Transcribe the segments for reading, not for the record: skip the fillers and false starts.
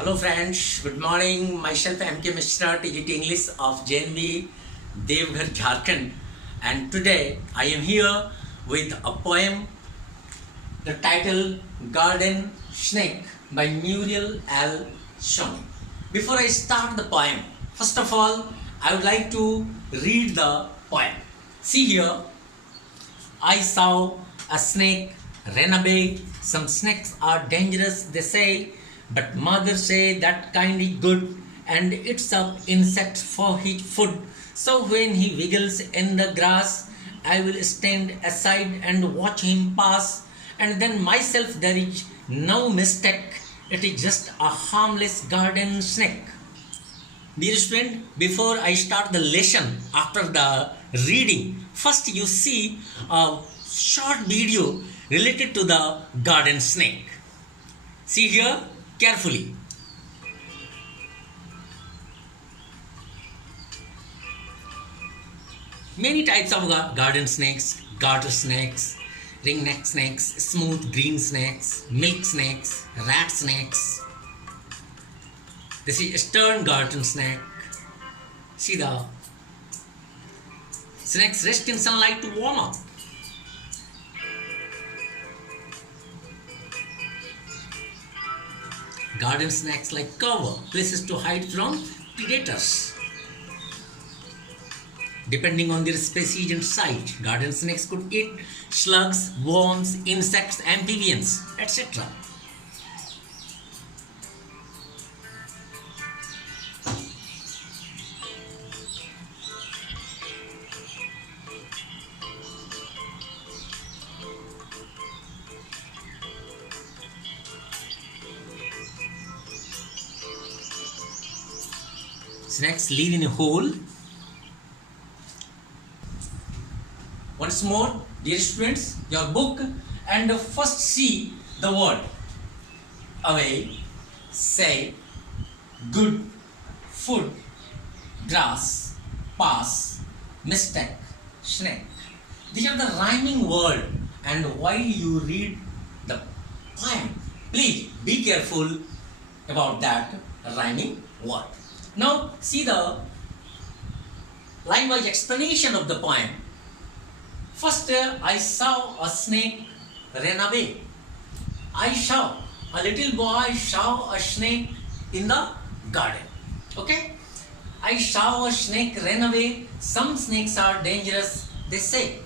Hello friends, good morning. Myself M.K. Mishra, TGT English of JNV, Devghar, Jharkhand. And today I am here with a poem, the title Garden Snake by Muriel L. Shoni. Before I start the poem, first of all, I would like to read the poem. See here, I saw a snake ran away. Some snakes are dangerous, they say, but mother say that kind is good, and it's a insect for his food. So when he wiggles in the grass, I will stand aside and watch him pass, and then myself there is no mistake. It is just a harmless garden snake. Dear student, before I start the lesson after the reading, first you see a short video related to the garden snake. See here carefully. Many types of garden snakes, garter snakes, ringneck snakes, smooth green snakes, milk snakes, rat snakes. This is stern garden snake. See the snakes rest in sunlight to warm up. Garden snakes like cover, places to hide from predators. Depending on their species and size, garden snakes could eat slugs, worms, insects, amphibians, etc. Snakes live in a hole. Once more, dear students, your book, and first see the word away, say, good, food, grass, pass, mistake, snake. These are the rhyming words, and while you read the poem, please be careful about that rhyming word. Now see the line-wise explanation of the poem. First, I saw a snake ran away. I saw a little boy saw a snake in the garden. Okay? I saw a snake ran away. Some snakes are dangerous, they say.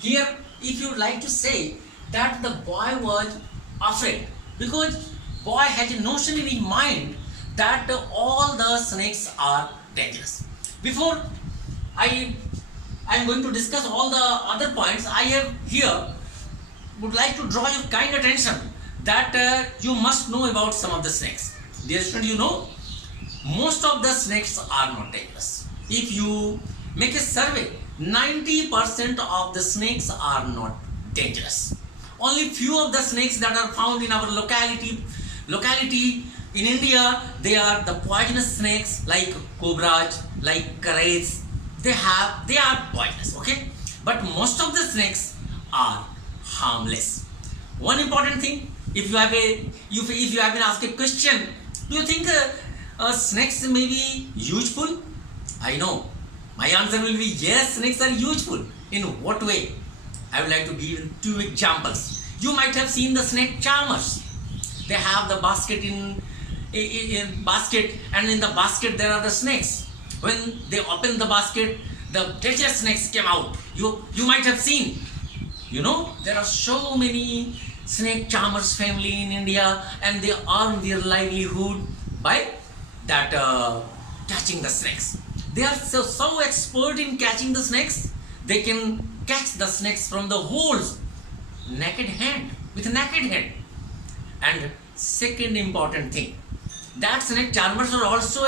Here, if you would like to say that the boy was afraid, because boy has a notion in his mind that all the snakes are dangerous. Before I am going to discuss all the other points, I have here would like to draw your kind attention that you must know about some of the snakes. Dear student, you know, most of the snakes are not dangerous. If you make a survey, 90% of the snakes are not dangerous. Only few of the snakes that are found in our locality in India, they are the poisonous snakes like cobras, like karate. They are poisonous, okay? But most of the snakes are harmless. One important thing, if you have been asked a question, do you think snakes may be useful? I know. My answer will be yes, snakes are useful. In what way? I would like to give 2 examples. You might have seen the snake charmers. They have the basket in basket, and in the basket there are the snakes. When they open the basket, the dangerous snakes came out. You might have seen. You know, there are so many snake charmers family in India, and they earn their livelihood by that catching the snakes. They are so expert in catching the snakes. They can catch the snakes from the holes with a naked hand. And second important thing, that snake charmers are also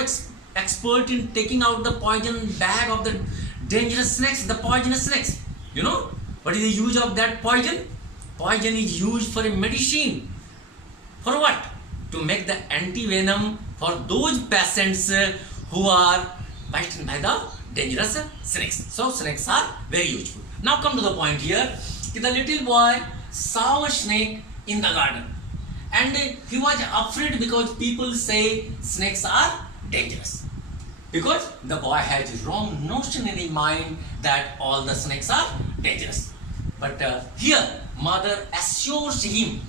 expert in taking out the poison bag of the dangerous snakes, the poisonous snakes. You know what is the use of that poison? Poison is used for a medicine. For what? To make the anti-venom for those patients who are bitten by the dangerous snakes. So snakes are very useful. Now come to the point here. The little boy saw a snake in the garden. and he was afraid because people say snakes are dangerous. Because the boy has wrong notion in his mind that all the snakes are dangerous. But here mother assures him,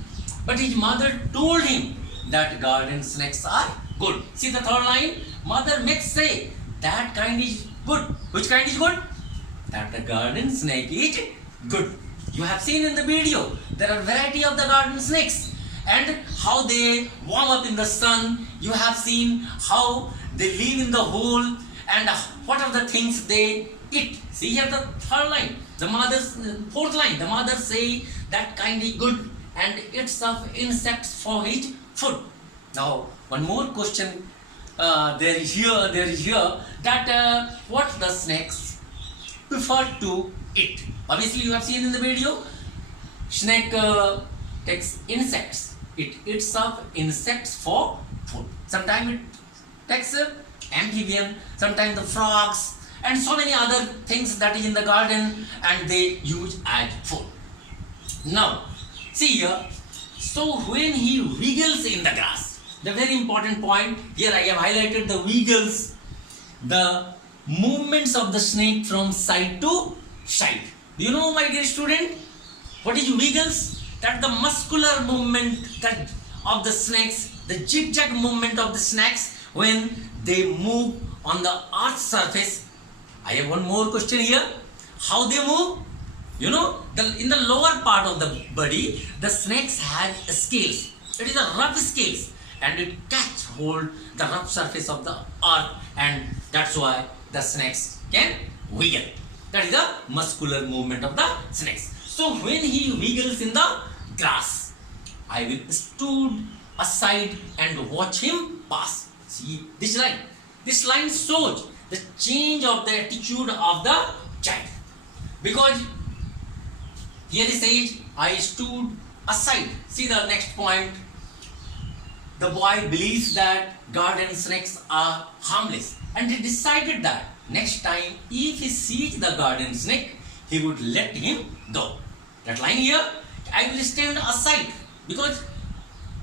but his mother told him that garden snakes are good. See the third line, mother makes say that kind is good. Which kind is good? That the garden snake is good. You have seen in the video, there are variety of the garden snakes and how they warm up in the sun. You have seen how they live in the hole and what are the things they eat. See here the third line, the mother's fourth line, the mother say that kind is good and eats of insects for his food. Now one more question there is here that what the snakes prefer to eat. Obviously you have seen in the video, snake takes insects. It eats of insects for food. Sometimes it takes amphibian, sometimes the frogs and so many other things that is in the garden and they use as food. Now see here, so when he wiggles in the grass, the very important point here I have highlighted the wiggles, the movements of the snake from side to side. Do you know, my dear student, what is wiggles? That the muscular movement that of the snakes, the zigzag movement of the snakes when they move on the earth's surface. I have one more question here. How they move? You know, in the lower part of the body, the snakes have scales. It is a rough scales and it catch hold the rough surface of the earth and that's why the snakes can wiggle. That is the muscular movement of the snakes. So when he wiggles in the grass, I will stood aside and watch him pass. See this line. This line shows the change of the attitude of the child. Because here he says, I stood aside. See the next point. The boy believes that garden snakes are harmless and he decided that next time if he sees the garden snake, he would let him go. That line here, I will stand aside, because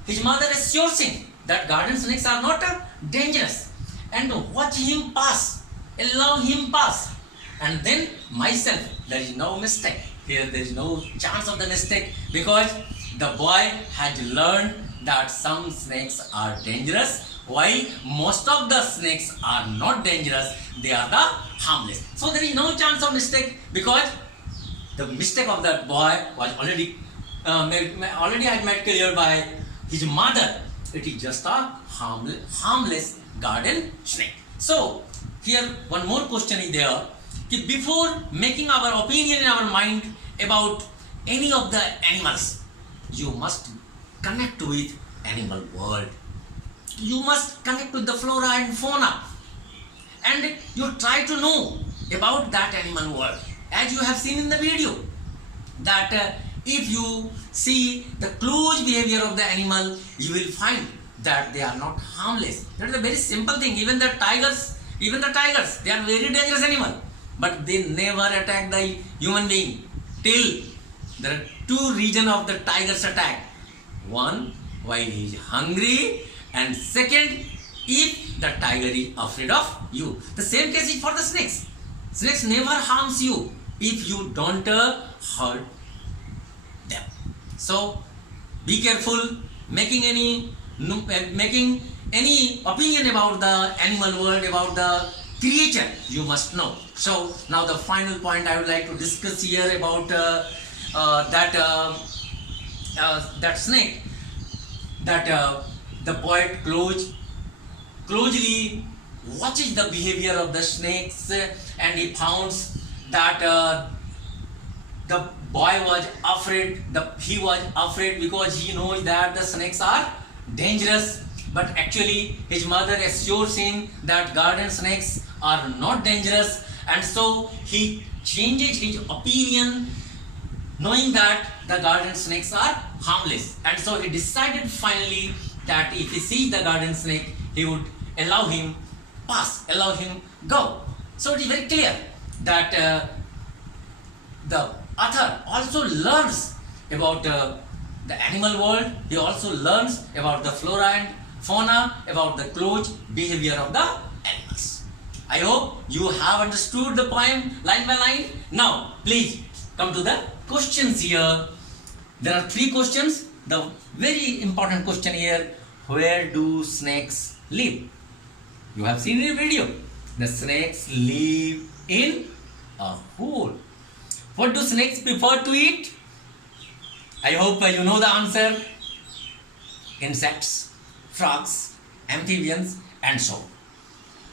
his mother assures him that garden snakes are not dangerous and watch him pass, allow him pass, and then myself, there is no mistake. Here there is no chance of the mistake because the boy had learned that some snakes are dangerous while most of the snakes are not dangerous, they are the harmless. So there is no chance of mistake because the mistake of that boy was already had made clear by his mother. It is just a harmless garden snake. So here one more question is there. Before making our opinion in our mind about any of the animals, you must connect with animal world. You must connect with the flora and fauna and you try to know about that animal world. As you have seen in the video that if you see the close behavior of the animal, you will find that they are not harmless. That is a very simple thing. Even the tigers, they are very dangerous animal, but they never attack the human being. Till there are two reasons of the tiger's attack. One, while he is hungry, and second, if the tiger is afraid of you. The same case is for the snakes. Snakes never harms you if you don't hurt them. So be careful making any opinion about the animal world, about the creature. You must know. So now the final point I would like to discuss here about that snake, that the poet closely watches the behavior of the snakes and he founds that the boy was afraid, he was afraid because he knows that the snakes are dangerous, but actually his mother assures him that garden snakes are not dangerous, and so he changes his opinion knowing that the garden snakes are harmless, and so he decided finally that if he sees the garden snake, he would allow him pass, allow him go. So it is very clear that the author also learns about the animal world, he also learns about the flora and fauna, about the close behavior of the animals. I hope you have understood the poem line by line. Now, please come to the questions here. There are 3 questions. The very important question here, where do snakes live? You have seen in the video. The snakes live in a hole. What do snakes prefer to eat? I hope you know the answer. Insects, frogs, amphibians, and so on.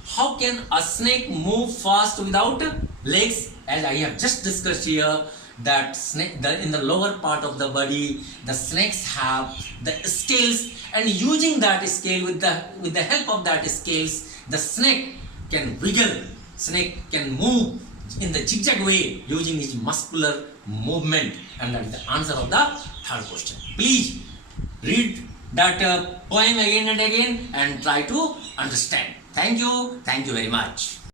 How can a snake move fast without legs? As I have just discussed here, that in the lower part of the body, the snakes have the scales, and using that scale, with the help of that scales, the snake can wiggle. Snake can move in the zigzag way using its muscular movement, and that is the answer of the 3rd question. Please read that poem again and again and try to understand. Thank you very much.